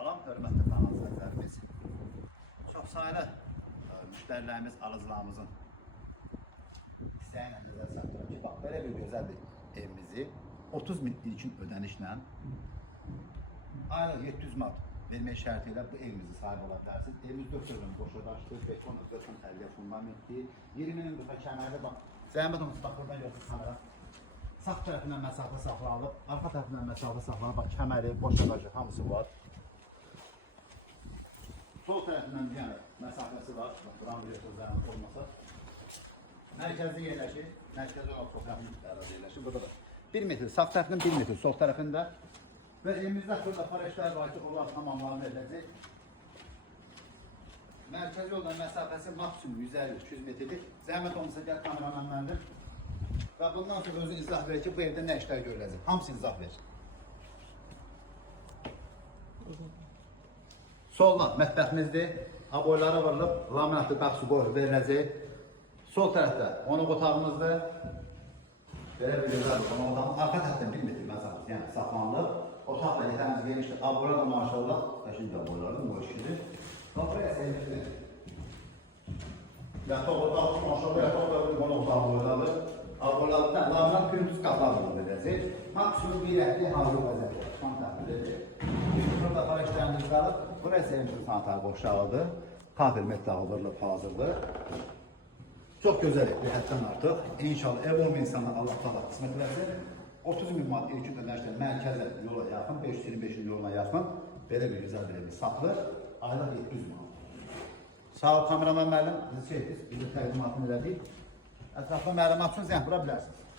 Salam, hörmətli kanal izləyicilərimiz. Çox sayılı müştərilərimiz, alıcılarımızın istəyinə nəzər çatdırır ki, bax, belə bir gözəl bir evimizi 30 min ilkin ödənişlə aylıq 700 manat vermək şərti ilə bu evimizi sahib ola bilərsiniz. Evimiz 4 dönüm boşadaşdır, beton, əliyyə fundamentli, 20 min qısa kəmərli, bax, zəhmət olması, bax, buradan yoxdur kamera. Sağ tərəfindən məsafə saxlanılıb, arxa tərəfindən məsafə saxlanılıb, bax, kəməri, boşadacı, hamısı var. Sol tərəfindən yəni məsafəsi var, bax, buranın yoxdur, olmasa. Mərkəzli yerləşir, mərkəzli olaraq fotoğrafı yerləşir. Burada da 1 metr, sağ tərəfindən 1 metr, sol tərəfində. Və evimizdə burada pareşlər var ki, onlar tamamlarını edəcək. Mərkəzli olan məsafəsi maksimum 150-200 metrdir. Zəhmət olmasa gəl kameraman məndir. Və bundan sonra özü izah verir ki, bu evdə nə işlər görüləcək. Hamısı izah verir. Soldan mətbəximizdir. Aboylara vurulub, laminatlı qapısı qoyulub veriləcək. Sol tərəfdə qonaq otağımızdır. Belə bir gözəl qonaq otağımız. Arxa tərəfdən 1 metr məsafəsi, yəni saxlanılıb. Otaqla yetəmiz genişdir. Aboylar da maşallah, qəşəng aboylardır, bu işkidir. Bax, buraya sevgilir. Yataq otağı, maşallah, yataq otağı qonaq otağı aboylardır. Aboylardan laminat gündüz qaplarını verəcək. Maksimum bir ətli hazır vəziyyətdir. Son təxmin edəcək. Burada pareşlərimiz qalıb. Buraya sevimli sanitar boşağıdır. Kafir metdağı vurulub hazırdır. Çox gözəl bir həddən artıq. İnşallah ev olmayan insanlar Allah təala qismət versin. 30 min manat ilkin ödənişlə mərkəzə yola yaxın, 525-in yoluna yaxın belə bir gözəl bir evi satılır. Aylıq 700 manat. Sağ ol kameraman müəllim, bizi çəkdiniz, bizi təqdimatını elədik. Ətrafda məlumat üçün zəng vura bilərsiniz.